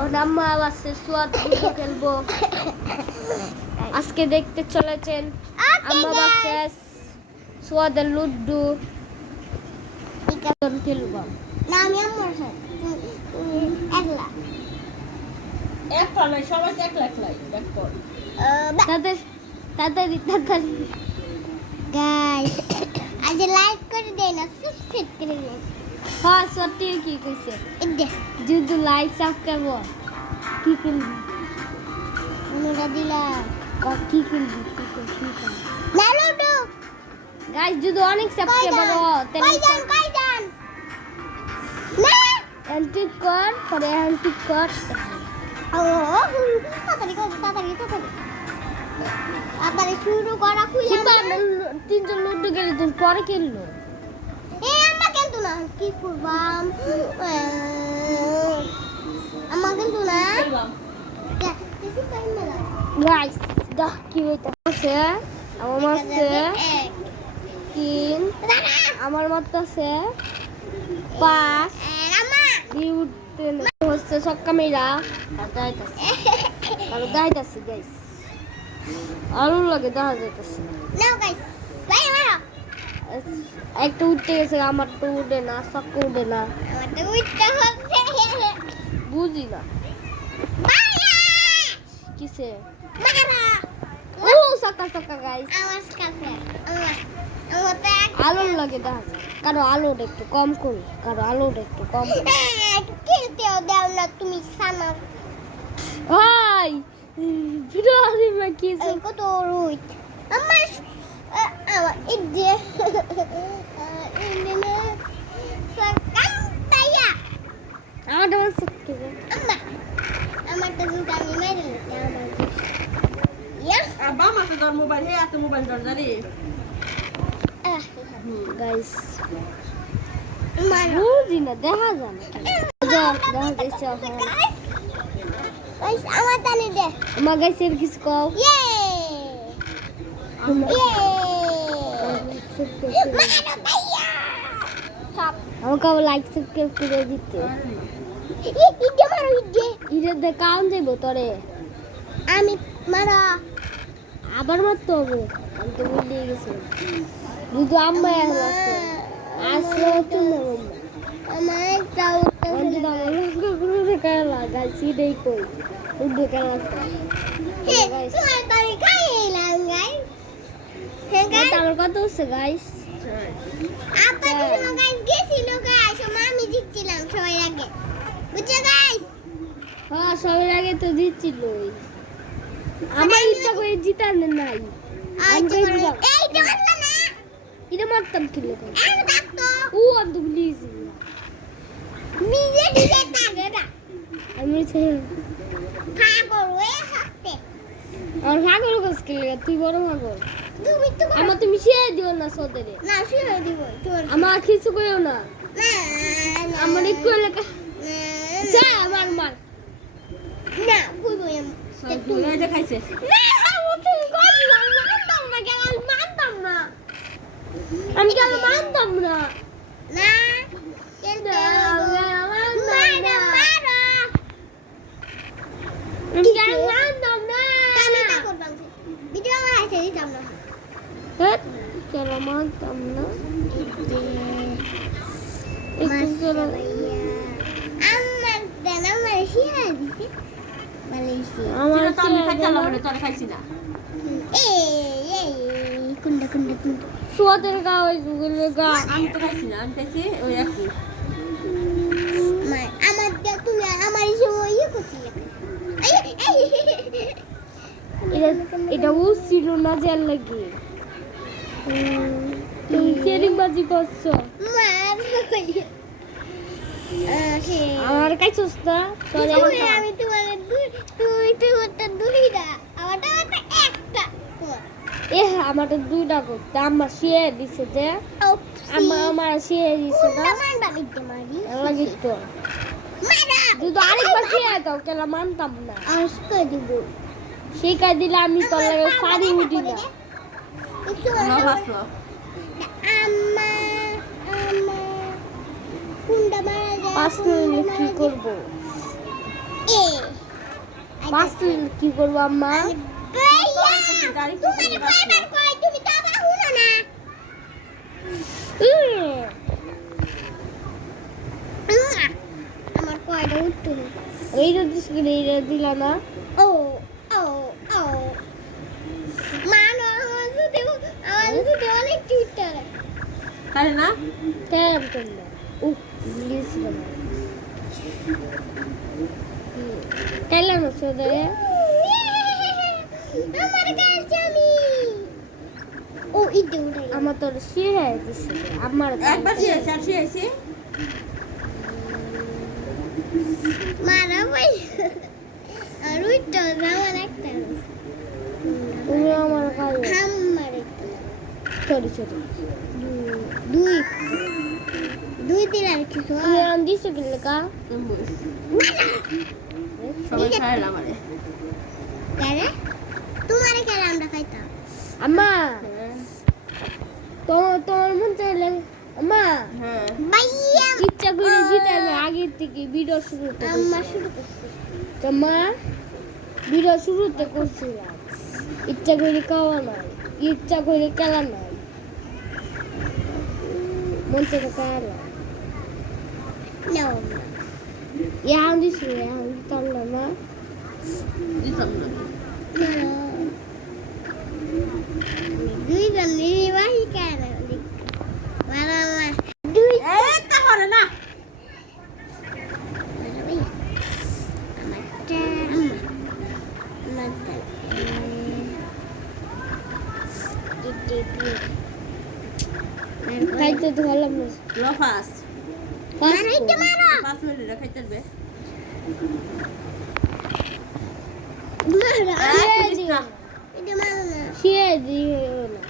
ওর আম্মা আছে সোয়াদ লুডো খেলবো আজকে দেখতে চলেছেন আম্মা আছে সোয়াদের লুডো খেলবো না আমি আম্মার সাথে একলা একলা নয় সবাই একলাই দেখো তাড়াতাড়ি গাইস আজ লাইক করে দেন না সাবস্ক্রাইব করে দেন হ্যাঁ সত্যি কি কইছে ইদে যদি লাইক সাবস্ক্রাইব কি করবি অনুরা দিলা কি করবি না লুডো গাইস যদি অনেক সাবস্ক্রাইবার তাহলে কই যান না এন্ট্রি কর পরে এন্ট্রি কর ও তাড়াতাড়ি আবার শুরু করা খুইলাম তিনজন লুডো খেলে তুমি পরে খেললো আম্মা কিন্তু না কি করবাম আম্মা কিন্তু না গাইস দা কি হইতাছে আমার মাসে 3 আমার মাত্রাছে 5 বিউতে হচ্ছে সক্কা মেরা আর গাইতাছে গাইস আলু লাগে দেখা যাইতাছে নাও গাইস বাই মারো একটা উঠতে গেছে আমার তো উঠে না সক্কা উঠে না আমার তো উঠতে হচ্ছে বুঝি না কিসে মারা ও সক্কা গাইস আমার কাছে আমার তো আলুর লাগে দেখা যায় কারো আলুটা একটু কম করি কারো আলুটা একটু কম খেলতেও দাও না তুমি সানা ভাই ভিডিও আসবে কি কত রুট আমার ইদে ইন্দিনে সাকান্তায়া আমার তো সত্যি আমার তো দুটো আমি মেরে আমার ইয়া বাবা মাসে তোর মোবাইল হে এত মোবাইল দরজা রে গাইস মারো বুঝি না দেখা যায় না দেখা যাচ্ছে গাইস আমার টানে দে আমার গাইসের কিছু কও ইয়ে ইয়ে আমাকে লাইক সাবস্ক্রাইব করে দিতে ইদে মারো ইদে ইরে দে কাউন যাইব তোরে আমি মারো আবার মারতে হবে আমি তো ভুলে গেছি দুটো আম্মা আছে আসলে তো না আমার তাও আমি তো আমার খেলা গাইছি দেই কই উদ্দে খেলা গাইস তোমার তারি খাইলাম গাইস হ্যাঁ গাইস আমার কত হচ্ছে গাইস আপা কিছু গাইস গেছিল গাইস আমি জিতছিলাম সবাই আগে বুঝছো গাইস হ্যাঁ সবার আগে তো জিতছিল আমার ইচ্ছা করে জিতানো নাই আমি তো এই জন্য না এটা মারতাম কিলো আমি থাকতো ও আমি তো ভুলে গেছি নিজে নিজে থাকে না আমি পাগল হয়ে হাসতে আর পাগল কাজ করলে তুই বড় পাগল তুমি তো আমার তুমি শিয়ে দিও না সদরে না শুনে দিব তোর আমার কিছু কইও না না আমার একটু এলাকা যা আমার মার না কইবো তুই এটা খাইছে না তুমি কই মানতাম না কেন মানতাম না আমি কেন মানতাম না না কিন্তু মারো মারো আমি কেন মানতাম না আমি তা করতাম ভিডিও বানাইতে দিতাম না হ্যাঁ কেন মানতাম না একটু কেন আমার দেন আমার শিয়া দিছে মালয়েশি আমার তো আমি খাইছিলাম না তোর খাইছি না এই কুন্ডা সোয়াদের গা ওই গা আমি তো খাইছি না আমি খাইছি ওই একই আমার তুমি আমার সময় ইয়ে করছি এটা ও ছিল না যার লাগে তুমি সেরিং বাজি করছো আমার কাছে না আমি তোমার তুমি তোমারটা দুইটা আমারটা একটা আমারটা দুইটা করতে আমার শিয়ে দিছে যে আমার শিয়ে দিছে না লাগে তো যদি আরেকবার শিয়ে দাও কেন মানতাম না আজকে দিব শিখাই দিলে আমি তোর লাগে পানি উঠি না না বাসলো আম্মা কুন্ডা মারা যায় 5 মিনিট কি করবো এই বাঁচতে কি করবো আম্মা? গাড়ি তোমারে কয়বার কই তুমি তো আবার শুনো না। আমার কয়টা উঠতো না। এইটা দিস কিনে এইটা দিলা না? ও ও ও মানো আমার যদি অনেক চুটটা তাই না? ট্যাম করলে দিয়েছিলাম কেলাম সোদে আমার কাছে আমি ও ইতে উঠাই আমার তোর শিয়ে দিছে আমার একবার শিয়েছি আর শিয়েছি। মারা ভাই আর উঠতো আমার একটা তুমি আমার কাছে আমার সরি সরি দুই দুই দিন আর কিছু তুমি আন দিছো কি লেখা? সবাই খাইল আমারে। কেন তোমারে কেন আমরা খাইতাম আম্মা তোমার মন চাইলে আম্মা হ্যাঁ ভাইয়া ইচ্ছা করে জিতে আমি আগের থেকে ভিডিও শুরুতে আম্মা শুরু করছি মা ভিডিও শুরুতে করছিলাম ইচ্ছা করে খাওয়া নাই ইচ্ছা করে খেলা নাই মন চাইলে খেলা নাও এখন দিছিল এখন দিতাম না মা দিতাম না। দুইজন নির্বাহী কেন মারা দুই এই তা করে না। খাইতে তো ভালো না লো ফাস্ট। 5 মিনিট খাইতে হবে। শিয়ে দিও না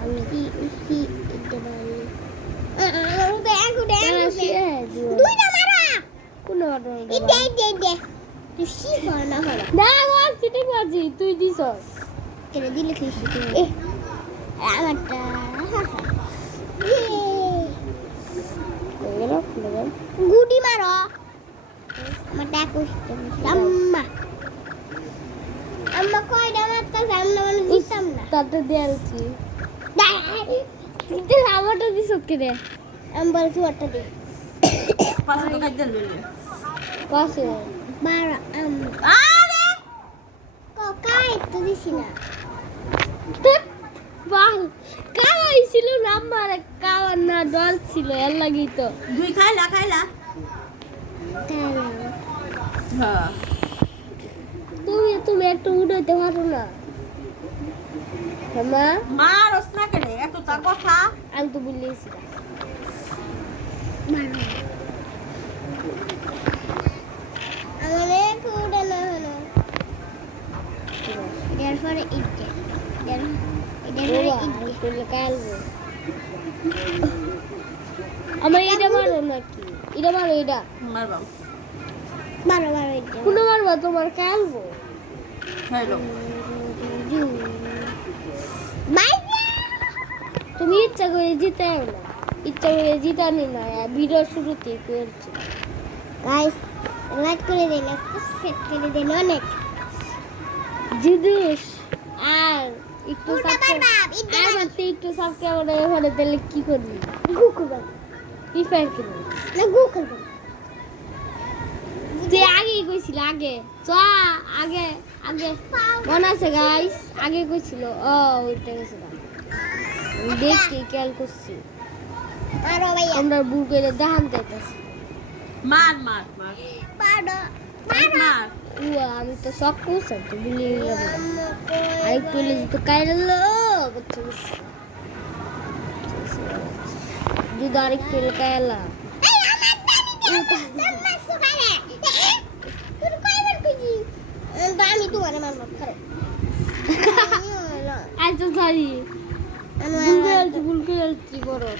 আমি শিয়ে দিও কোনো না বল সিটি বাজি তুই দিছস গেল গুডি মারো আমার ডাকো আম্মা আম্মা কয়টা মারতে সামনে মানে দিতাম না তাতে দেয়ার কি দিতে আমারটা দিছস কে রে আমি বলছি ওটা দে 5 মিনিট খাইতে হবে। পাশে বারো আরে কাই তো দিছি না বাল কাওয়াই ছিল না আমার কাওয়ার না ডল ছিল এর লাগি তো দুই খাইলা খাইলা। হ্যাঁ তুমি একটু উঠাইতে পারো না মা মা রসনা কেনে এত তা কথা। আমি তো বলেছি আমাদের কুড়ে না হলো এরপরে ইটে আমার এটা মারো নাকি এটা মারো এটা মারবাম বারো বারো ইটে কোনো মারবো তোমার খেলবো খাইলো। তুমি ইচ্ছা করে জিতাও না ইচ্ছা করে জিতানি না ভিডিও শুরুতেই করছি গাইস লাইক করে দেন সাবস্ক্রাইব করে দেন অনেক জিদুস আর একটু উল্টা সাবস্ক্রাইব পারবা, ইদ্দা আর মাত্র একটু সাবস্ক্রাইব করে ওখানে দিলে কি করবি গুকুল ফ্রি ফায়ার কিনবি না গুকুল তুই আগেই কইছিল আগে চ আগে আগে মনে আছে গাইস আগে কইছিল ও ওইটা গেছিল আমি দেখি খেয়াল করছি মারো ভাইয়া আমরা বুক করে দেখান দিতেছি মার মার মার পাড়ো মার। উয়া আমি তো সব করছি তো বলি আরেকটু লেজি তো কাইলো বুঝছো যদি আরেকটু কাইলা আমি তোমার মারবো খারাপ আচ্ছা সরি ভুল করে কি করো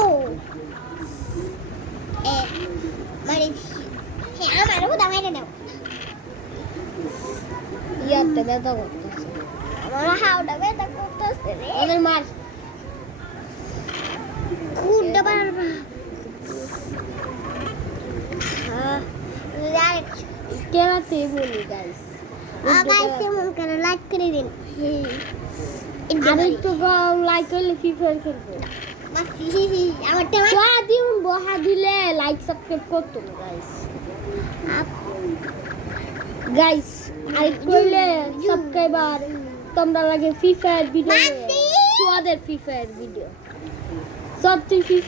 ও এ মারি আমার ওটা মেরে দাও ইয়ারটা ব্যথা করতেছে আমার হাওড়া ব্যথা করতেছে রে ওদের মার কুড়টা পারবা হ্যাঁ কেরাতে বলি গাইস গাইস এমন করে লাইক করে দিন আর একটু লাইক করলে ফ্রি ফায়ার খেলবো আমার টাকা সোয়া দিন বহা দিলে লাইক সাবস্ক্রাইব করতো গাইস গাইস আর করলে সাবস্ক্রাইবার তোমরা লাগে ফ্রি ফায়ার ভিডিও মাসি! সোয়াদের ফ্রি ফায়ার ভিডিও সব তুই ফ্রি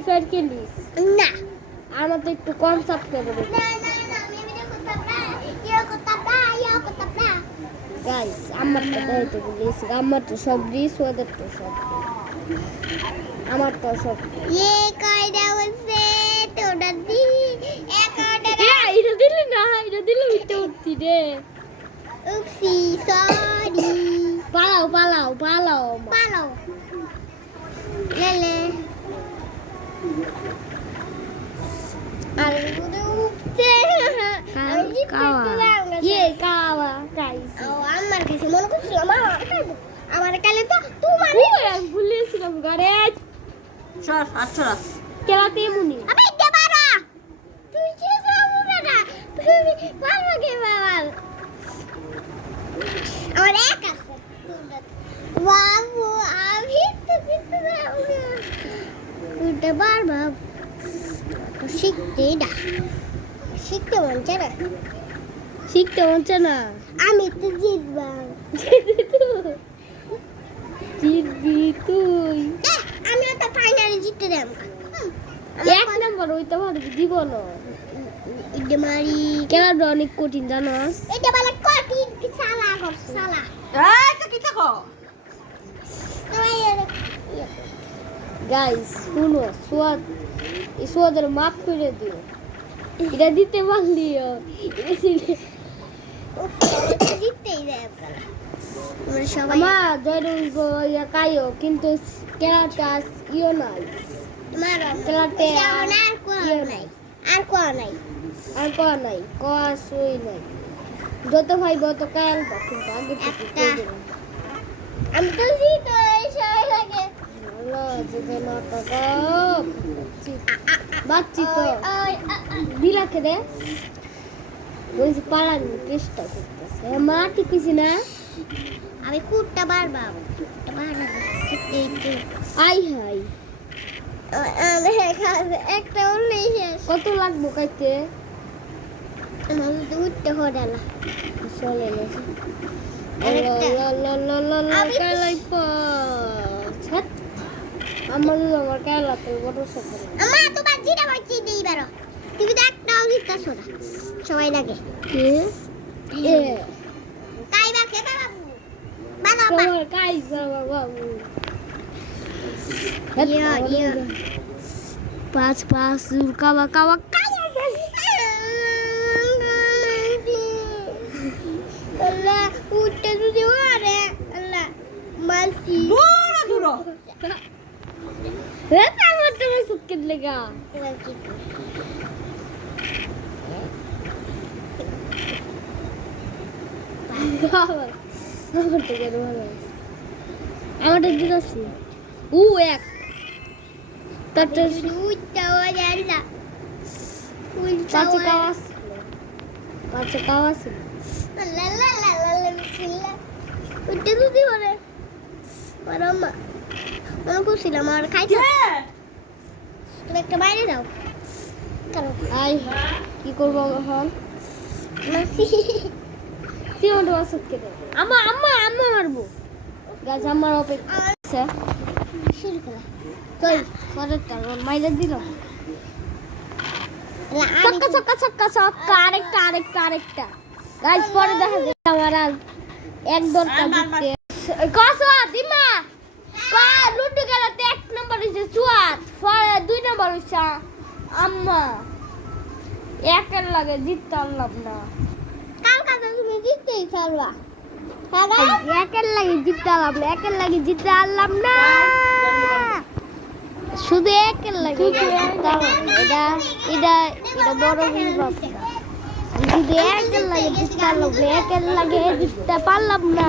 ফায়ার খেলিস না আমার তো একটু কম সাবস্ক্রাইবার না আমি ভিডিও করতাম না ইয়া করতাম না গাইস আমার তো বলতে বলিস আমার তো সব দিস ওদের তো সব আমার তো সব ये কয়টা হচ্ছে তোটা দি একটা এটা দিলি না এটা দিলে উঠতে উঠতি রে উপসি সরি পালাও পালো লেলে আর গুদু উপসে আমি জিততে কাওয়া গাইস ও আমার কাছে মনে করছিলাম আমার কালে তো তোমার আমি ভুলেছিলাম ঘরে সর আচ্ছা খেলাতে এমনি আমি দে পারা তুই কি সামনে না তুমি পারো কে বাবা আমার এক আছে বাবু আমি তো কিছু না উঠে পারবা শিখতে মন চায় না শিখতে হচ্ছে না আমি তো জিতবা জিতবি তুই আমি তো ফাইনালে জিততে দেব এক নম্বর হইতে পারবি দিব না ইডে মারি খেলাটা অনেক কঠিন জানোস এটা বলে কঠিন কি সালা করছ সালা এই তো কি থাকো গাইস শুনো সোয়াদের মাপ করে দিও এটা দিতে পারলিও জিততেই দেব আমরা সবাই আমার জয়রুল কাইও কিন্তু খেলাটা ইও নাই খেলাতে আর কোয়া নাই আর কোয়া নাই কোয়া সই নাই যত ভাই যত কায়াল কিন্তু আগে থেকে একটা। কই দিলাম। আমি তো জিতো এই সবাই লাগে আল্লাহ যদি নাটক বাচ্চি তো ওই দিলাকে দে বলছি পালার চেষ্টা করতেছে মা ঠিক কইছি না আমি কুটটা বারবা জিততে আই হাই আমি একটা উল্লেই শেষ কত লাগবো কাইতে আমার তো উঠতে হবে না চলে না আমি- আমার কেলাতে বড় সকাল আমা তোমার জিরা বাচ্চি নেই বারো তুমি তো একটাও জিততেছো না সবাই লাগে তাই বা খেতে বাবু বাবা তোমার কাইজা বাবু ইয়া। পাঁচ কাওয়া আল্লাহ উঠতে যদি মারে আল্লাহ মাসি দূর আমার তোমার সুটকেট লেগা আমারটা দিতেছি এক তারটা উঠতে হবে আল্লাহ পাঁচে কাওয়া পাঁচে কাওয়া ছিল উঠতে যদি মারে মারাম্মা মনে করছিলাম আর খাইতে তুমি একটা বাইরে যাও কারো আই কি করবো এখন মাসি তুই আমাদের ওষুধ খেতে আম্মা মারবো গাছ আমার অপেক্ষা আছে শুরু করা চল পরের টার ওর মাইরে দিল ছক্কা আরেকটা গাছ পরে দেখা যায় আমার আর এক দরকার দিতে কসো দিমা কা লুডু খেলাতে এক নম্বর হইছে সুয়াদ পরে দুই নম্বর হইছে আম্মা একের লাগে জিততে পারলাম না কাল তুমি জিততেই পারবা একের লাগে জিততে পারলাম না শুধু একের লাগে এটা বড় বিপদ শুধু একের লাগে জিততে পারলাম না